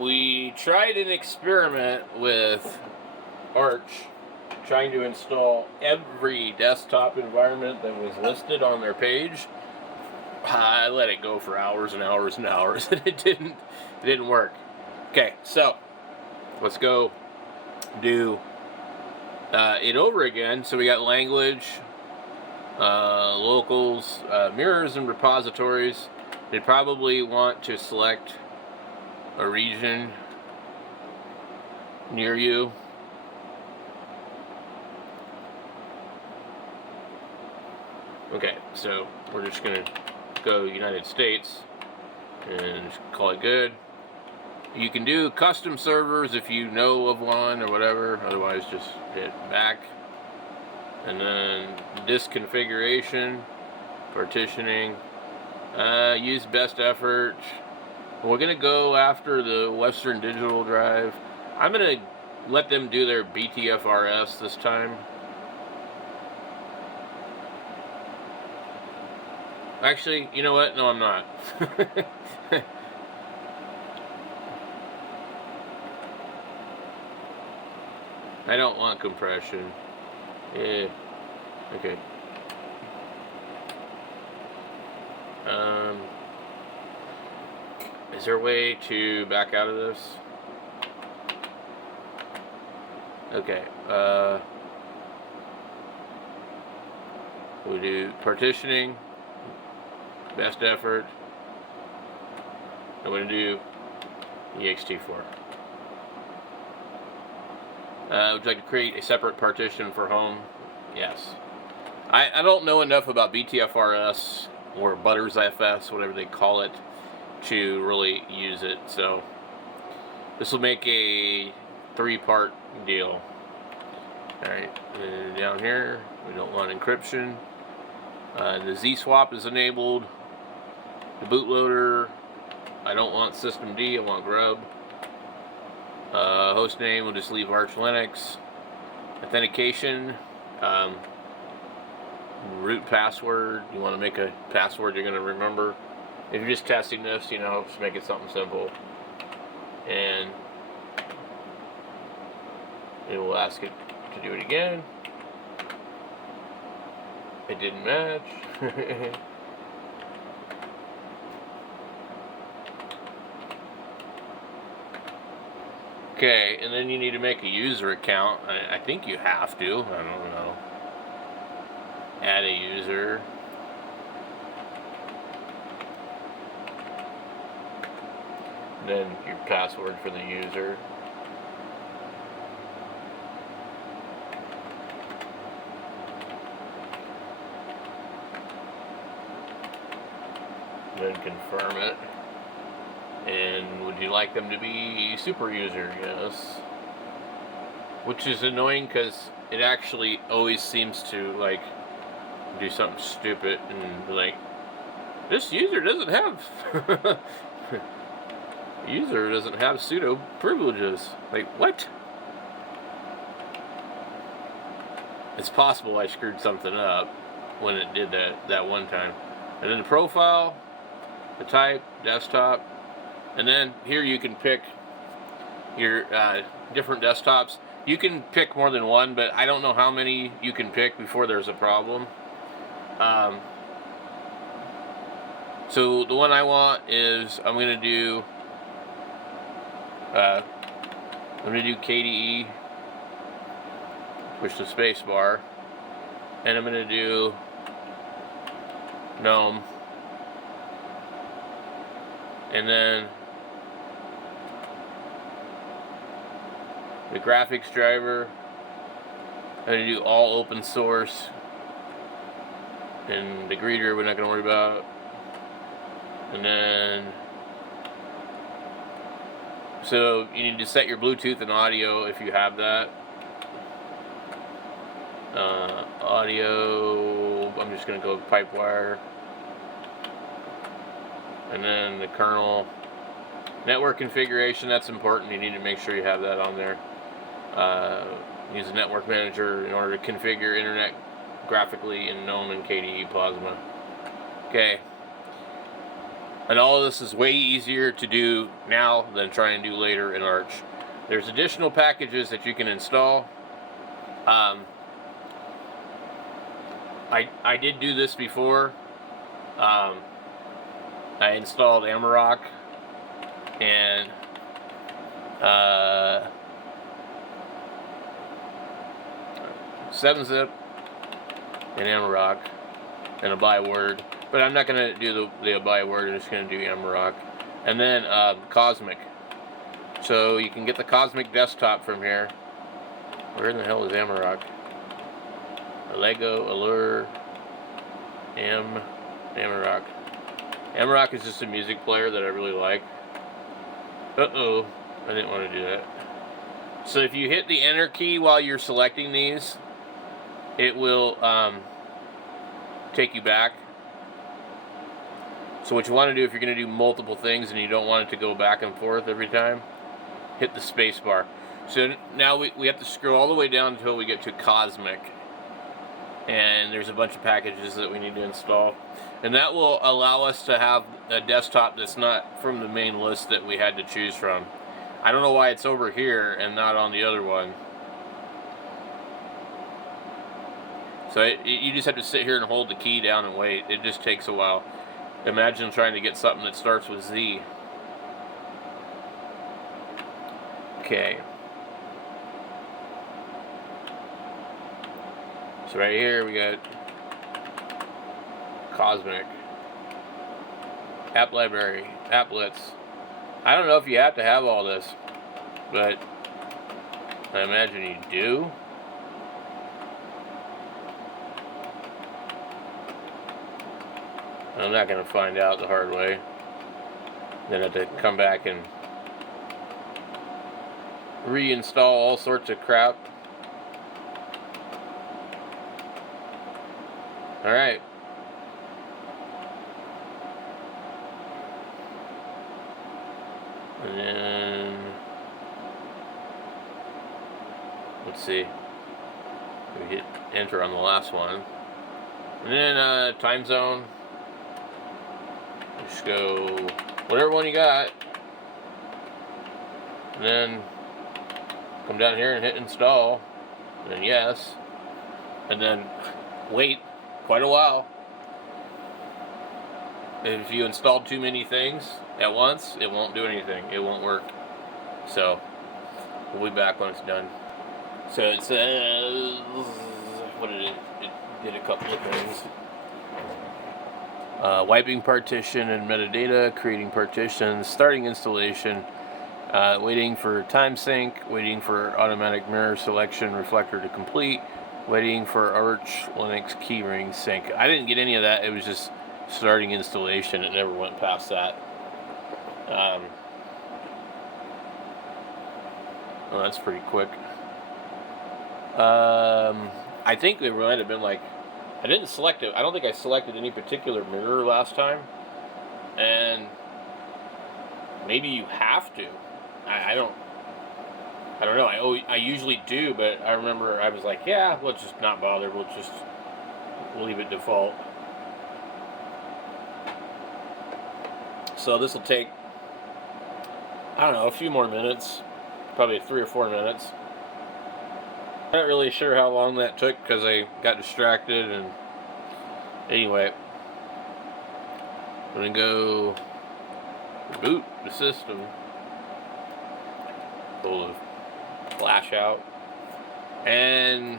We tried an experiment with Arch, trying to install every desktop environment that was listed on their page. I let it go for hours and hours and hours, and it didn't work. Okay, so let's go do it over again. So we got language, locals, mirrors, and repositories. They probably want to select a region near you. Okay, so we're just gonna go United States and just call it good. You can do custom servers if you know of one or whatever, otherwise just hit back. And then disk configuration, partitioning, use best effort. We're gonna go after the Western Digital drive. I'm gonna let them do their BTFRS this time. Actually, you know what? No, I'm not. I don't want compression. Yeah. Okay. Is there a way to back out of this? Okay. We do partitioning, best effort. I'm going to do ext4. Would you like to create a separate partition for home? Yes. I don't know enough about BTFRS or ButtersFS, whatever they call it, to really use it. So this will make a 3-part deal. Alright, down here, we don't want encryption. The Z-swap is enabled. The bootloader, I don't want systemd, I want grub. Host name, we'll just leave Arch Linux. Authentication, root password, you want to make a password you're going to remember. If you're just testing this, just make it something simple. And it will ask it to do it again. It didn't match. Okay, and then you need to make a user account. I think you have to. I don't know. Add a user. Then your password for the user. Then confirm it. And would you like them to be super user? Yes. Which is annoying because it actually always seems to do something stupid and be like, this user doesn't have sudo privileges. Like, what? It's possible I screwed something up when it did that one time. And then the profile, the type, desktop, and then here you can pick your different desktops. You can pick more than one, but I don't know how many you can pick before there's a problem. So the one I want is I'm gonna do KDE, push the space bar, and I'm gonna do GNOME, and then the graphics driver, I'm going to do all open source, and the greeter we're not going to worry about. And then, so you need to set your Bluetooth and audio if you have that. Audio, I'm just going to go with Pipewire. And then the kernel. Network configuration, that's important. You need to make sure you have that on there. Use a network manager in order to configure internet graphically in GNOME and KDE Plasma. Okay. And all of this is way easier to do now than try and do later in Arch. There's additional packages that you can install. I did do this before. I installed Amarok and 7-zip and Amarok and a byword. But I'm not going to do the byword, I'm just going to do Amarok. And then Cosmic. So you can get the Cosmic desktop from here. Where in the hell is Amarok? Lego, Allure, Amarok. Amarok is just a music player that I really like. Uh-oh, I didn't want to do that. So if you hit the enter key while you're selecting these, it will take you back. So what you want to do if you're going to do multiple things and you don't want it to go back and forth every time, hit the space bar. So now we have to scroll all the way down until we get to Cosmic. And there's a bunch of packages that we need to install. And that will allow us to have a desktop that's not from the main list that we had to choose from. I don't know why it's over here and not on the other one. So you just have to sit here and hold the key down and wait. It just takes a while. Imagine trying to get something that starts with Z. Okay. So right here we got Cosmic, App Library, Applets. I don't know if you have to have all this, but I imagine you do. I'm not going to find out the hard way. Then I have to come back and reinstall all sorts of crap. Alright. And then let's see. We hit enter on the last one. And then time zone. Just go whatever one you got. And then come down here and hit install. And then yes. And then wait quite a while. If you install too many things at once, it won't do anything. It won't work. So we'll be back when it's done. So it says, what did it did a couple of things. Wiping partition and metadata, creating partitions, starting installation, waiting for time sync, waiting for automatic mirror selection reflector to complete, waiting for Arch Linux keyring sync. I didn't get any of that. It was just starting installation. It never went past that. Well, that's pretty quick. I think it might have been like, I didn't select it. I don't think I selected any particular mirror last time. And maybe you have to. I don't know. I usually do, but I remember I was like, yeah, let's just not bother. We'll leave it default. So this will take, I don't know, a few more minutes. Probably 3 or 4 minutes. I'm not really sure how long that took because I got distracted, and anyway, I'm going to go boot the system, pull the flash out, and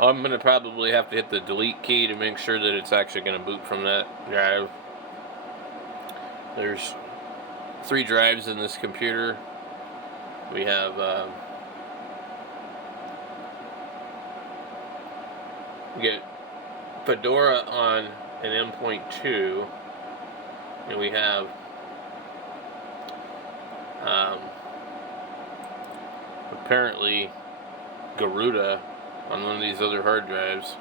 I'm going to probably have to hit the delete key to make sure that it's actually going to boot from that drive. There's 3 drives in this computer. We have we get Fedora on an M.2, and we have apparently Garuda on one of these other hard drives.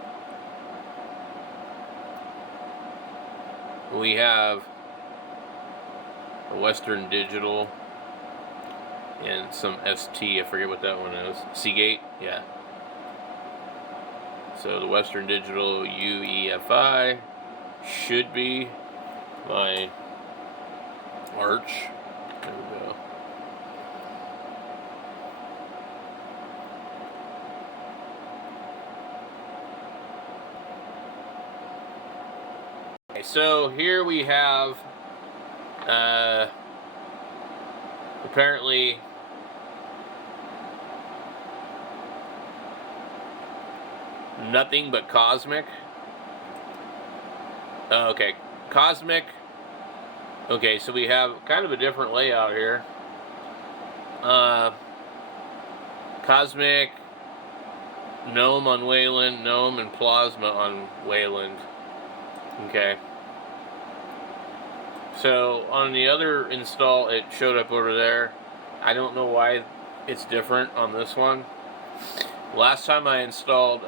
We have a Western Digital and some ST, I forget what that one is. Seagate, yeah. So the Western Digital UEFI, should be my arch. There we go. Okay, so here we have apparently nothing but cosmic. Okay, cosmic. Okay, so we have kind of a different layout here. Cosmic, Gnome on Wayland, Gnome and Plasma on Wayland. Okay. So on the other install, it showed up over there. I don't know why it's different on this one. Last time I installed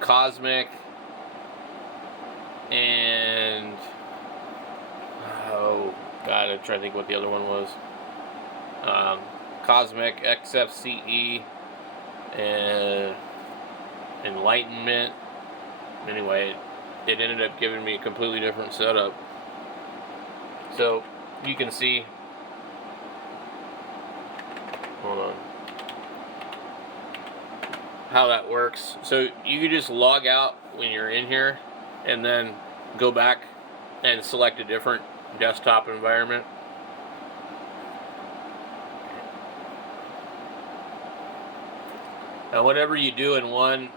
Cosmic and oh god, I'm trying to think what the other one was. Cosmic XFCE and Enlightenment. Anyway, it ended up giving me a completely different setup. So you can see, hold on, how that works. So you can just log out when you're in here and then go back and select a different desktop environment. Now whatever you do in one,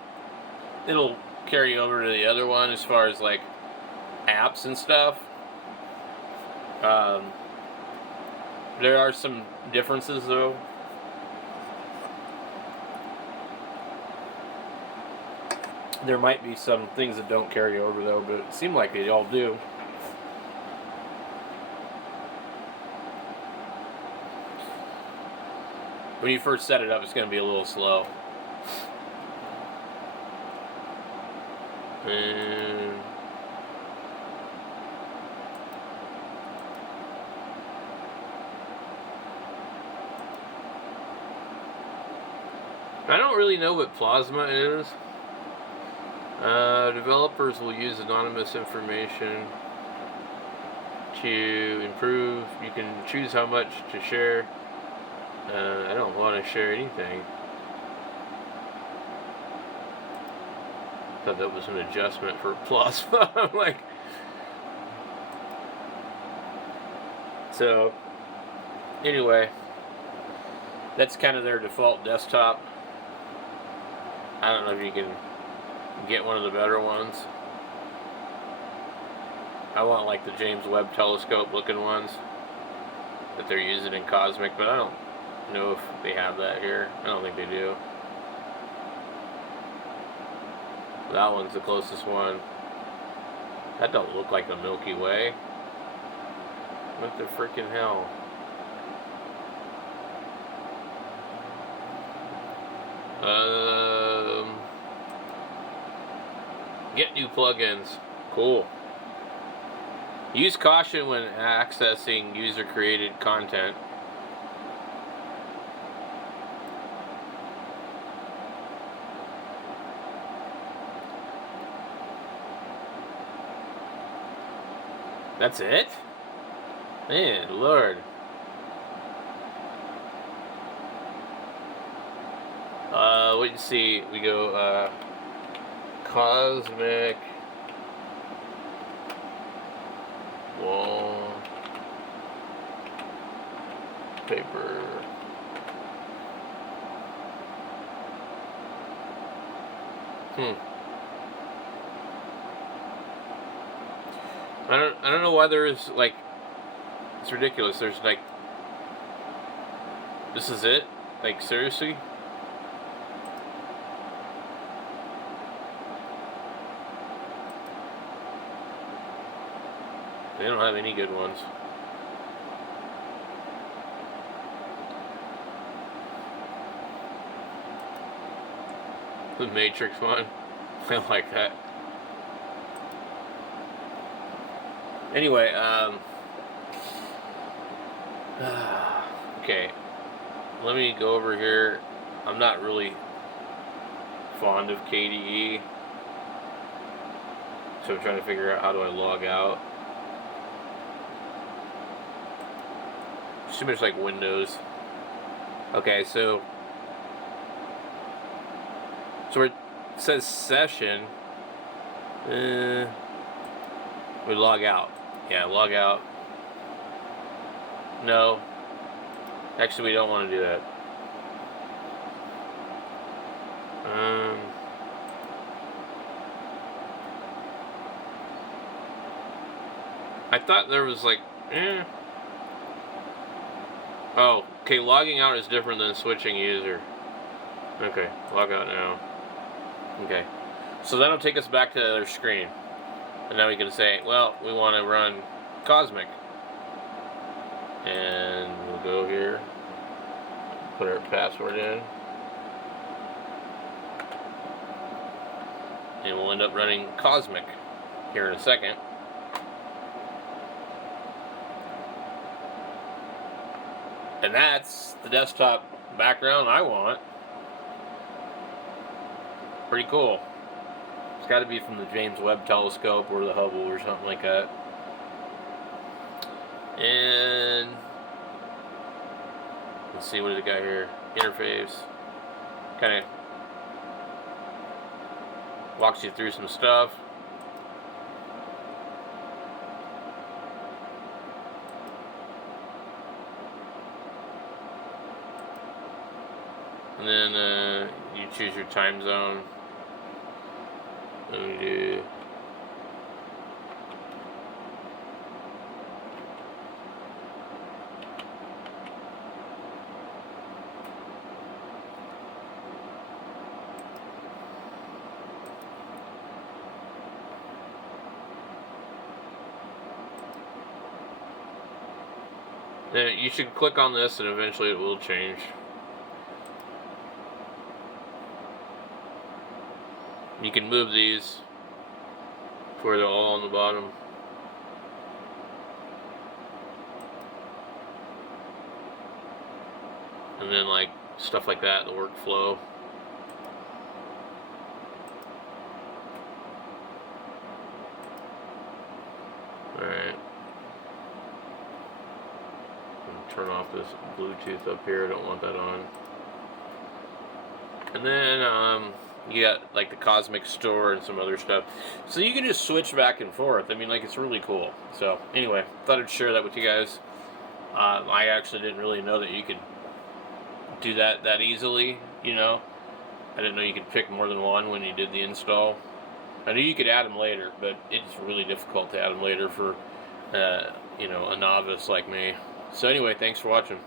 it'll carry over to the other one as far as like apps and stuff. There are some differences though. There might be some things that don't carry over though, but it seemed like they all do. When you first set it up, it's going to be a little slow. And I don't really know what Plasma is. Developers will use anonymous information to improve. You can choose how much to share. I don't want to share anything. Thought that was an adjustment for Plasma. I'm like, so anyway, that's kind of their default desktop. I don't know if you can get one of the better ones. I want like the James Webb Telescope looking ones that they're using in Cosmic, but I don't know if they have that here. I don't think they do. That one's the closest one. That don't look like the Milky Way. What the freaking hell? Get new plugins. Cool. Use caution when accessing user-created content. That's it? Man, Lord. Wait and see. We go, Cosmic wall paper. I don't know why there is like, it's ridiculous. There's like, this is it? Like seriously? They don't have any good ones. The Matrix one. I like that. Anyway, okay. Let me go over here. I'm not really fond of KDE. So I'm trying to figure out how do I log out. Too much like Windows. Okay, so it says session. We log out. Yeah, log out. No. Actually, we don't want to do that. I thought there was like, Oh, okay, logging out is different than switching user. Okay, log out now. Okay, so that'll take us back to the other screen. And now we can say, well, we want to run Cosmic. And we'll go here, put our password in. And we'll end up running Cosmic here in a second. And that's the desktop background I want. Pretty cool. It's got to be from the James Webb Telescope or the Hubble or something like that. And let's see, what does it got here? Interface. Kind of walks you through some stuff. And then you choose your time zone. And you do you should click on this and eventually it will change. You can move these to where they're all on the bottom. And then like stuff like that, the workflow. Alright. Turn off this Bluetooth up here, I don't want that on. And then you got like the Cosmic Store and some other stuff. So you can just switch back and forth. I mean, like, it's really cool. So anyway, thought I'd share that with you guys. I actually didn't really know that you could do that easily, you know. I didn't know you could pick more than one when you did the install. I knew you could add them later, but it's really difficult to add them later for, you know, a novice like me. So anyway, thanks for watching.